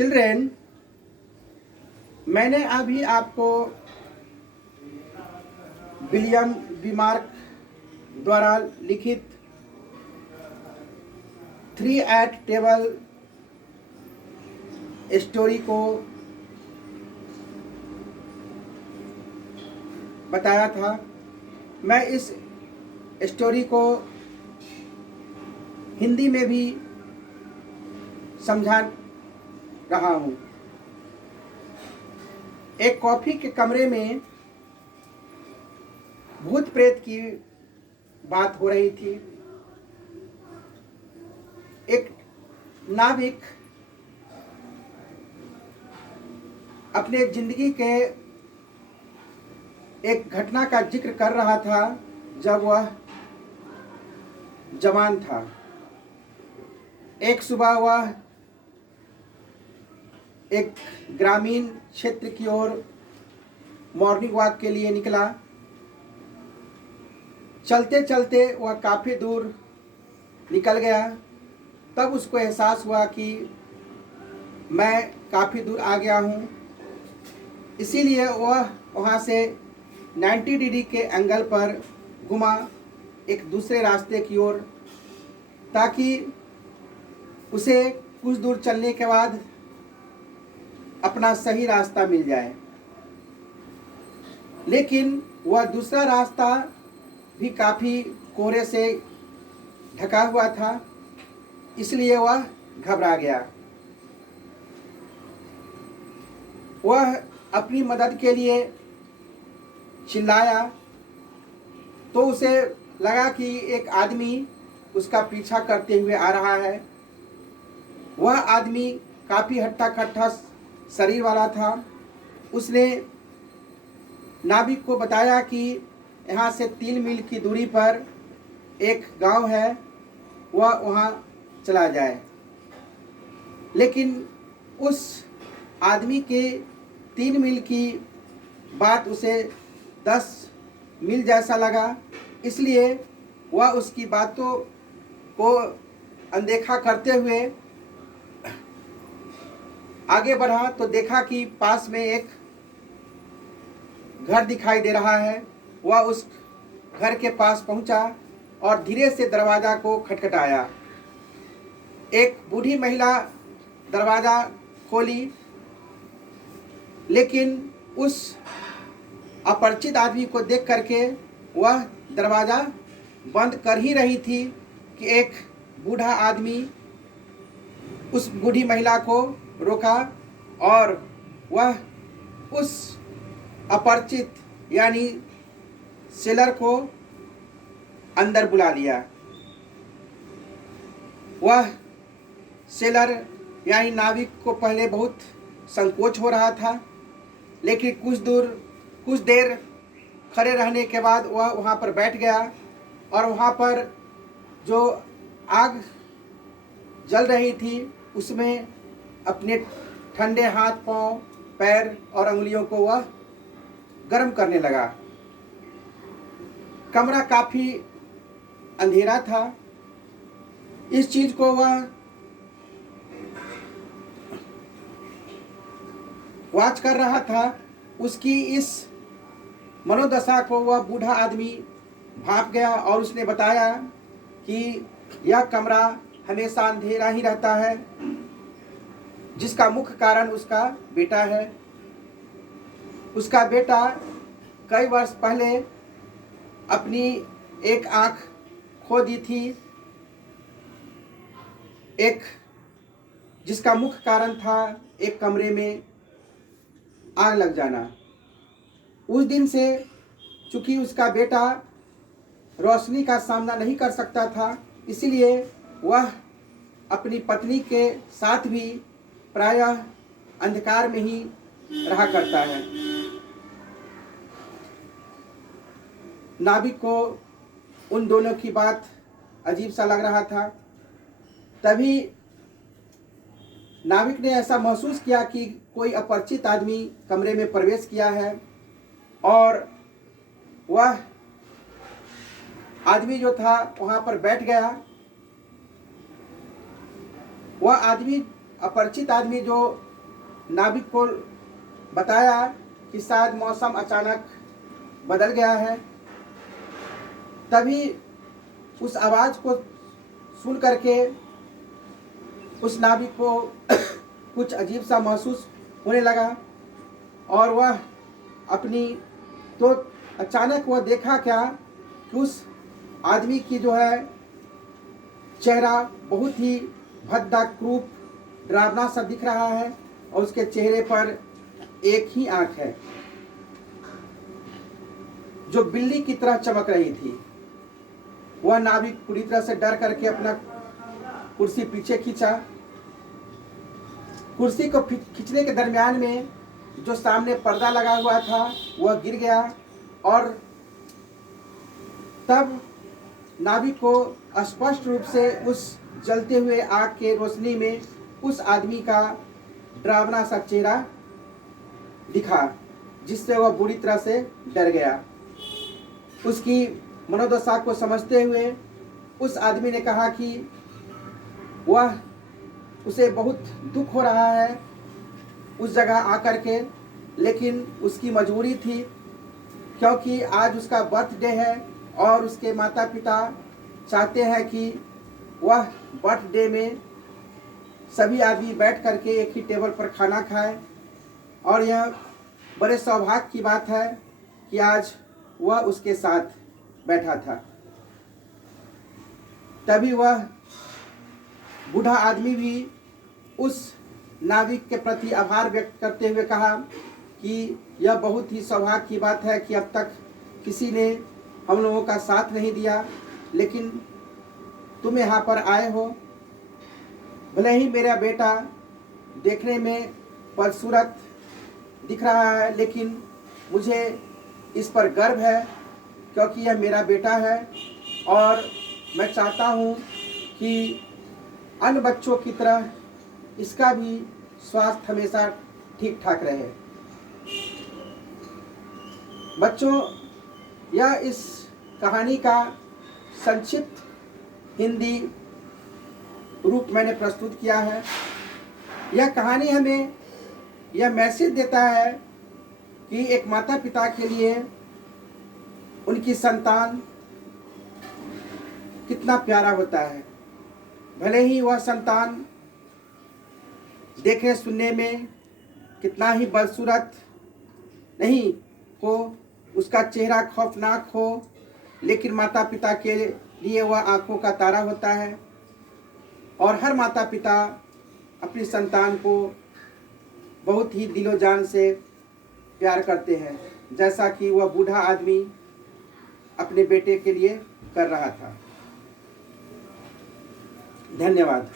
Children, मैंने अभी आपको विलियम बीमार्क द्वारा लिखित 3 at टेबल स्टोरी को बताया था। मैं इस स्टोरी को हिंदी में भी समझा रहा हूँ। एक कॉफी के कमरे में भूत प्रेत की बात हो रही थी। एक नाविक अपने जिंदगी के एक घटना का जिक्र कर रहा था जब वह जवान था। एक सुबह वह एक ग्रामीण क्षेत्र की ओर मॉर्निंग वॉक के लिए निकला। चलते चलते वह काफ़ी दूर निकल गया। तब उसको एहसास हुआ कि मैं काफ़ी दूर आ गया हूँ। इसीलिए वह वहाँ से 90 डिग्री के एंगल पर घुमा एक दूसरे रास्ते की ओर, ताकि उसे कुछ दूर चलने के बाद अपना सही रास्ता मिल जाए। लेकिन वह दूसरा रास्ता भी काफ़ी कोहरे से ढका हुआ था, इसलिए वह घबरा गया। वह अपनी मदद के लिए चिल्लाया तो उसे लगा कि एक आदमी उसका पीछा करते हुए आ रहा है। वह आदमी काफ़ी हट्टा कट्टा शरीर वाला था। उसने नाविक को बताया कि यहाँ से 3 मील की दूरी पर एक गांव है, वह वहाँ चला जाए। लेकिन उस आदमी के 3 मील की बात उसे 10 मील जैसा लगा, इसलिए वह उसकी बातों को अनदेखा करते हुए आगे बढ़ा तो देखा कि पास में एक घर दिखाई दे रहा है। वह उस घर के पास पहुंचा और धीरे से दरवाज़ा को खटखटाया। एक बूढ़ी महिला दरवाज़ा खोली, लेकिन उस अपरिचित आदमी को देख करके वह दरवाज़ा बंद कर ही रही थी कि एक बूढ़ा आदमी उस बूढ़ी महिला को रोका और वह उस अपरिचित यानी सेलर को अंदर बुला लिया। वह सेलर यानी नाविक को पहले बहुत संकोच हो रहा था, लेकिन कुछ देर खड़े रहने के बाद वह वहाँ पर बैठ गया और वहाँ पर जो आग जल रही थी उसमें अपने ठंडे हाथ, पांव, पैर और अंगुलियों को वह गर्म करने लगा। कमरा काफ़ी अंधेरा था। इस चीज़ को वह वॉच कर रहा था। उसकी इस मनोदशा को वह बूढ़ा आदमी भाप गया और उसने बताया कि यह कमरा हमेशा अंधेरा ही रहता है, जिसका मुख्य कारण उसका बेटा है। उसका बेटा कई वर्ष पहले अपनी एक आँख खो दी थी, जिसका मुख्य कारण था एक कमरे में आग लग जाना। उस दिन से चूँकि उसका बेटा रोशनी का सामना नहीं कर सकता था, इसलिए वह अपनी पत्नी के साथ भी प्रायः अंधकार में ही रहा करता है। नाविक को उन दोनों की बात अजीब सा लग रहा था। तभी नाविक ने ऐसा महसूस किया कि कोई अपरिचित आदमी कमरे में प्रवेश किया है और वह आदमी जो था वहाँ पर बैठ गया। वह आदमी, अपरिचित आदमी जो नाविक को बताया कि शायद मौसम अचानक बदल गया है। तभी उस आवाज़ को सुन करके उस नाविक को कुछ अजीब सा महसूस होने लगा और वह अपनी तो अचानक वह देखा क्या कि उस आदमी की जो है चेहरा बहुत ही भद्दा क्रूप डरावना सा दिख रहा है और उसके चेहरे पर एक ही आंख है जो बिल्ली की तरह चमक रही थी। वह नाविक पूरी तरह से डर करके अपना कुर्सी पीछे खींचा। कुर्सी को खींचने के दरमियान में जो सामने पर्दा लगा हुआ था वह गिर गया और तब नाविक को स्पष्ट रूप से उस जलते हुए आग के रोशनी में उस आदमी का डरावना सा चेहरा दिखा, जिससे वह बुरी तरह से डर गया। उसकी मनोदशा को समझते हुए उस आदमी ने कहा कि वह उसे बहुत दुख हो रहा है उस जगह आकर के, लेकिन उसकी मजबूरी थी क्योंकि आज उसका बर्थडे है और उसके माता पिता चाहते हैं कि वह बर्थडे में सभी आदमी बैठ करके एक ही टेबल पर खाना खाए और यह बड़े सौभाग्य की बात है कि आज वह उसके साथ बैठा था। तभी वह बूढ़ा आदमी भी उस नाविक के प्रति आभार व्यक्त करते हुए कहा कि यह बहुत ही सौभाग्य की बात है कि अब तक किसी ने हम लोगों का साथ नहीं दिया, लेकिन तुम यहाँ पर आए हो। भले ही मेरा बेटा देखने में बदसूरत दिख रहा है, लेकिन मुझे इस पर गर्व है क्योंकि यह मेरा बेटा है और मैं चाहता हूँ कि अन्य बच्चों की तरह इसका भी स्वास्थ्य हमेशा ठीक ठाक रहे। बच्चों, यह इस कहानी का संक्षिप्त हिंदी रूप मैंने प्रस्तुत किया है। यह कहानी हमें यह मैसेज देता है कि एक माता पिता के लिए उनकी संतान कितना प्यारा होता है। भले ही वह संतान देखने सुनने में कितना ही बदसूरत नहीं हो, उसका चेहरा खौफनाक हो, लेकिन माता पिता के लिए वह आंखों का तारा होता है और हर माता पिता अपनी संतान को बहुत ही दिलो जान से प्यार करते हैं, जैसा कि वह बूढ़ा आदमी अपने बेटे के लिए कर रहा था। धन्यवाद।